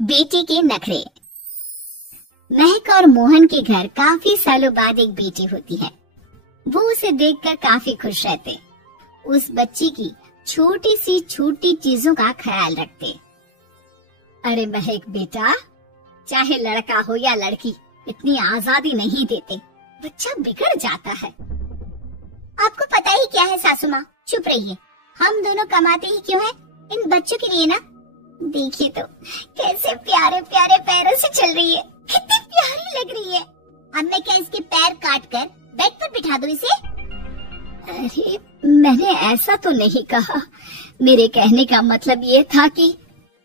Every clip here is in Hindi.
बेटे के नखरे। महक और मोहन के घर काफी सालों बाद एक बेटी होती है। वो उसे देखकर काफी खुश रहते। उस बच्ची की छोटी सी छोटी चीजों का ख्याल रखते। अरे महक बेटा, चाहे लड़का हो या लड़की, इतनी आजादी नहीं देते, बच्चा बिगड़ जाता है। आपको पता ही क्या है सासू माँ, चुप रहिए। हम दोनों कमाते ही क्यों हैं? इन बच्चों के लिए ना। देखिए तो कैसे प्यारे प्यारे पैरों से चल रही है, कितनी प्यारी लग रही है। अब मैं क्या इसके पैर काट कर बेड पर बिठा दूं इसे? अरे मैंने ऐसा तो नहीं कहा। मेरे कहने का मतलब ये था कि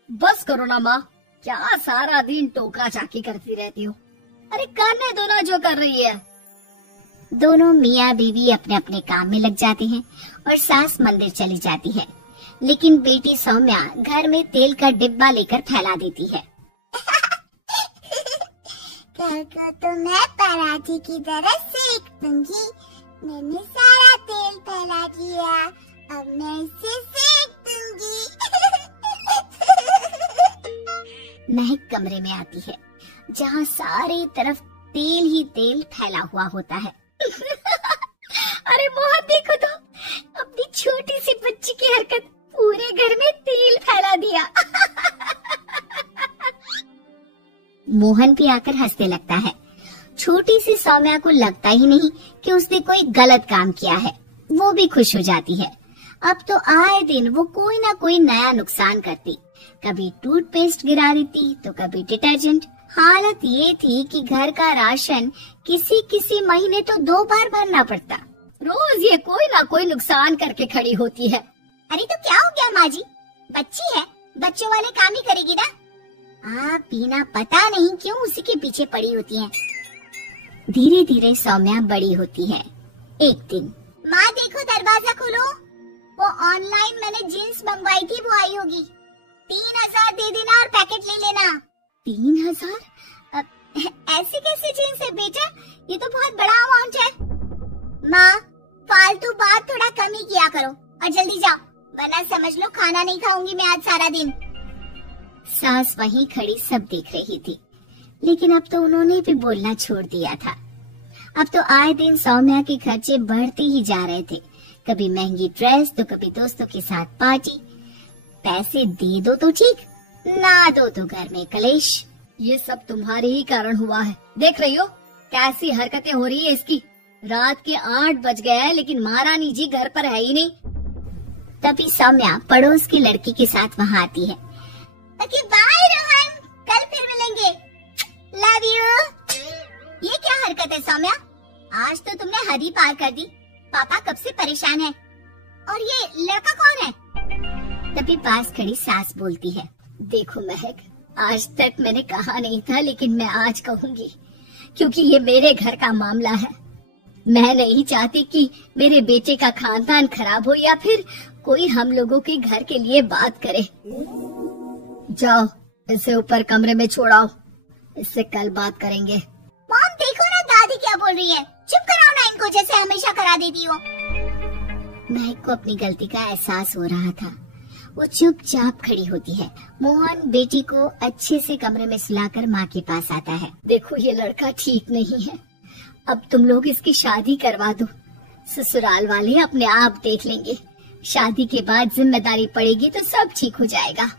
बस करो ना माँ, क्या सारा दिन टोका चाकी करती रहती हो। अरे करने दो ना जो कर रही है। दोनों मियाँ बीवी अपने अपने काम में लग जाते हैं और सास मंदिर चली जाती है, लेकिन बेटी सौम्या घर में तेल का डिब्बा लेकर फैला देती है। कल को तो मैं पराठे की तरह सेक दूंगी। मैंने सारा तेल फैला दिया, अब मैं इसे सेक दूंगी। महक कमरे में आती है जहाँ सारे तरफ तेल ही तेल फैला हुआ होता है। अरे मोहन देखो तो, अपनी छोटी सी बच्ची की हरकत, पूरे घर में तेल फैला दिया। मोहन भी आकर हंसने लगता है। छोटी सी सौम्या को लगता ही नहीं कि उसने कोई गलत काम किया है। वो भी खुश हो जाती है। अब तो आए दिन वो कोई ना कोई नया नुकसान करती। कभी टूथपेस्ट गिरा देती तो कभी डिटर्जेंट। हालत ये थी कि घर का राशन किसी किसी महीने तो 2 बार भरना पड़ता। रोज ये कोई ना कोई नुकसान करके खड़ी होती है। अरे तो क्या हो गया माँ जी, बच्ची है, बच्चों वाले काम ही करेगी ना। आप बिना पता नहीं क्यों उसी के पीछे पड़ी होती हैं। धीरे धीरे सौम्या बड़ी होती है। एक दिन, माँ देखो दरवाजा खोलो, वो ऑनलाइन मैंने जीन्स मंगवाई थी, वो आई होगी। 3000 दे देना और पैकेट ले लेना। 3000? ऐसे कैसे जीन्स है बेटा, ये तो बहुत बड़ा अमाउंट है। माँ फालतू बात थोड़ा कम ही किया करो और जल्दी जाओ, वरना समझ लो खाना नहीं खाऊंगी मैं आज सारा दिन। सास वहीं खड़ी सब देख रही थी, लेकिन अब तो उन्होंने भी बोलना छोड़ दिया था। अब तो आए दिन सौम्या के खर्चे बढ़ते ही जा रहे थे। कभी महंगी ड्रेस तो कभी दोस्तों के साथ पार्टी। पैसे दे दो तो ठीक, ना दो तो घर में कलेश। ये सब तुम्हारे ही कारण हुआ है। देख रही हो कैसी हरकतें हो रही है इसकी। रात के 8 बज गए हैं, लेकिन महारानी जी घर पर है ही नहीं। तभी सौम्या पड़ोस की लड़की के साथ वहाँ आती है। ओके बाय रोहन, कल फिर मिलेंगे, लव यू। ये क्या हरकत है सौम्या, आज तो तुमने हद ही पार कर दी। पापा कब से परेशान है। और ये लड़का कौन है? तभी पास खड़ी सास बोलती है, देखो महक, आज तक मैंने कहा नहीं था, लेकिन मैं आज कहूँगी, क्योंकि ये मेरे घर का मामला है। मैं नहीं चाहती कि मेरे बेटे का खानदान खराब हो या फिर कोई हम लोगों के घर के लिए बात करे। जाओ इसे ऊपर कमरे में छोड़ाओ, इससे कल बात करेंगे। मॉम देखो ना दादी क्या बोल रही है, चुप कराओ ना इनको, जैसे हमेशा करा देती हो। महक को अपनी गलती का एहसास हो रहा था। वो चुपचाप खड़ी होती है। मोहन बेटी को अच्छे से कमरे में सुलाकर माँ के पास आता है। देखो ये लड़का ठीक नहीं है, अब तुम लोग इसकी शादी करवा दो। ससुराल वाले अपने आप देख लेंगे। शादी के बाद जिम्मेदारी पड़ेगी तो सब ठीक हो जाएगा।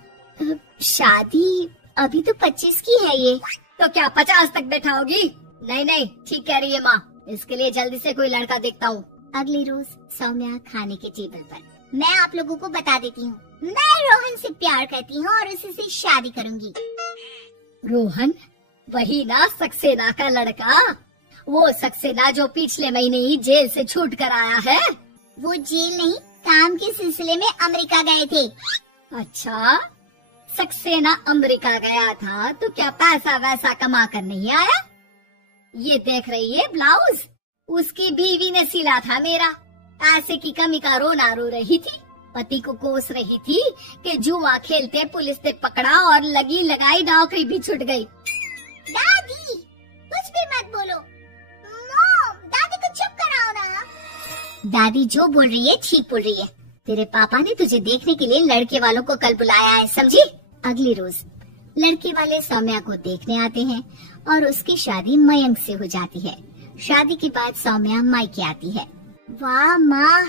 शादी अभी तो 25 की है ये। तो क्या 50 तक बैठाओगी? नहीं नहीं, ठीक कह रही है माँ, इसके लिए जल्दी से कोई लड़का देखता हूँ। अगली रोज सौम्या खाने के टेबल पर, मैं आप लोगों को बता देती हूँ, मैं रोहन से प्यार करती हूँ और उसी से शादी करूंगी। रोहन? वही ना सक्सेना का लड़का, वो सक्सेना जो पिछले महीने ही जेल से छूट कर आया है। वो जेल नहीं, काम के सिलसिले में अमेरिका गए थे। अच्छा, सक्सेना अमेरिका गया था तो क्या पैसा वैसा कमा कर नहीं आया? ये देख रही है ब्लाउज, उसकी बीवी ने सिला था मेरा। पैसे की कमी का रोना रो रही थी, पति को कोस रही थी कि जुआ खेलते पुलिस ने पकड़ा और लगी लगाई नौकरी भी छूट गई। दादी कुछ भी मत बोलो। मॉम, दादी को चुप कराओ ना। दादी जो बोल रही है ठीक बोल रही है। तेरे पापा ने तुझे देखने के लिए लड़के वालों को कल बुलाया है, समझी? अगली रोज लड़के वाले सौम्या को देखने आते हैं और उसकी शादी मयंक से हो जाती है। शादी के बाद सौम्या मायके आती है। वाह माँ,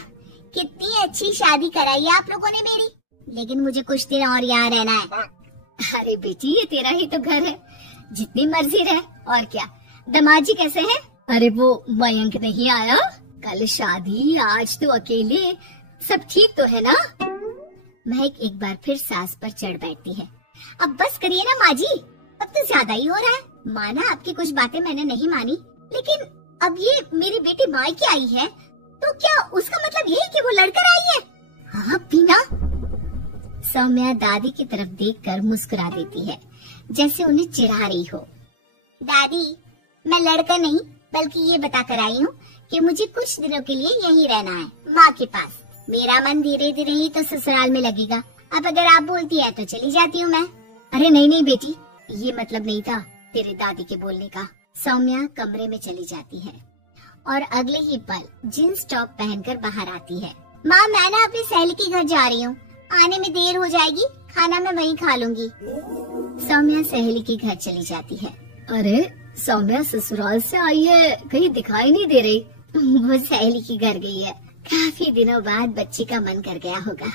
कितनी अच्छी शादी कराई है आप लोगों ने मेरी, लेकिन मुझे कुछ दिन और यहाँ रहना है। अरे बेटी, ये तेरा ही तो घर है, जितनी मर्जी रहे। और क्या, दमाजी कैसे है? अरे वो मयंक नहीं आया, कल शादी, आज तो अकेले, सब ठीक तो है ना? महक एक बार फिर सास पर चढ़ बैठती है। अब बस करिए ना माँ जी, अब तो ज्यादा ही हो रहा है। माना आपकी कुछ बातें मैंने नहीं मानी, लेकिन अब ये मेरी बेटी मायके आई है, तो क्या उसका मतलब यही कि वो लड़कर आई है? हाँ पीना। सौम्या दादी की तरफ देखकर मुस्कुरा देती है, जैसे उन्हें चिढ़ा रही हो। दादी, मैं लड़का नहीं बल्कि ये बता कर आई हूँ कि मुझे कुछ दिनों के लिए यहीं रहना है, माँ के पास। मेरा मन धीरे धीरे ही तो ससुराल में लगेगा। अब अगर आप बोलती है तो चली जाती हूँ मैं। अरे नहीं नहीं बेटी, ये मतलब नहीं था तेरे दादी के बोलने का। सौम्या कमरे में चली जाती है और अगले ही पल जींस टॉप पहनकर बाहर आती है। माँ, मैं ना अपनी सहेली के घर जा रही हूँ, आने में देर हो जाएगी, खाना मैं वहीं खा लूंगी। सौम्या सहेली के घर चली जाती है। अरे सौम्या ससुराल से आई है, कहीं दिखाई नहीं दे रही। वो सहेली के घर गई है, काफी दिनों बाद बच्ची का मन कर गया होगा।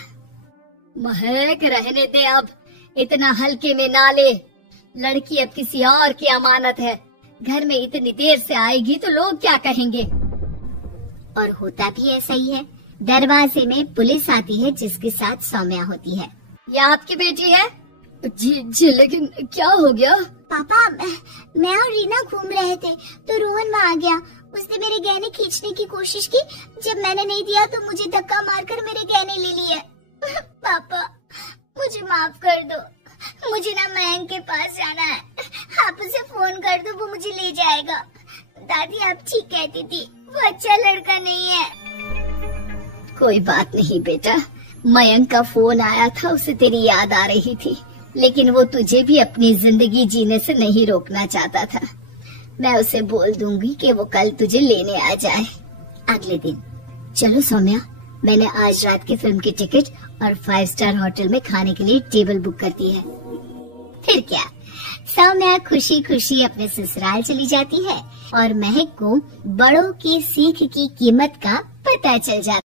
महक, रहने दे अब, इतना हल्के में ना ले। लड़की अब किसी और की अमानत है, घर में इतनी देर से आएगी तो लोग क्या कहेंगे। और होता भी ऐसा ही है। दरवाजे में पुलिस आती है जिसके साथ सौम्या होती है। ये आपकी बेटी है? जी, लेकिन क्या हो गया? पापा, मैं और रीना घूम रहे थे तो रोहन वहाँ आ गया। उसने मेरे गहने खींचने की कोशिश की, जब मैंने नहीं दिया तो मुझे धक्का मारकर मेरे गहने ले लिए। पापा, मुझे माफ कर दो, मुझे ना मयंक के पास जाना है, आप उसे फोन कर दो, वो मुझे ले जाएगा। दादी आप ठीक कहती थी, वो अच्छा लड़का नहीं है। कोई बात नहीं बेटा, मयंक का फोन आया था, उसे तेरी याद आ रही थी, लेकिन वो तुझे भी अपनी जिंदगी जीने से नहीं रोकना चाहता था। मैं उसे बोल दूंगी कि वो कल तुझे लेने आ जाए। अगले दिन, चलो सौम्या, मैंने आज रात की फिल्म की टिकट और 5 स्टार होटल में खाने के लिए टेबल बुक कर दी है। फिर क्या, सौम्या खुशी खुशी अपने ससुराल चली जाती है और महक को बड़ों की सीख की कीमत का पता चल जाता है।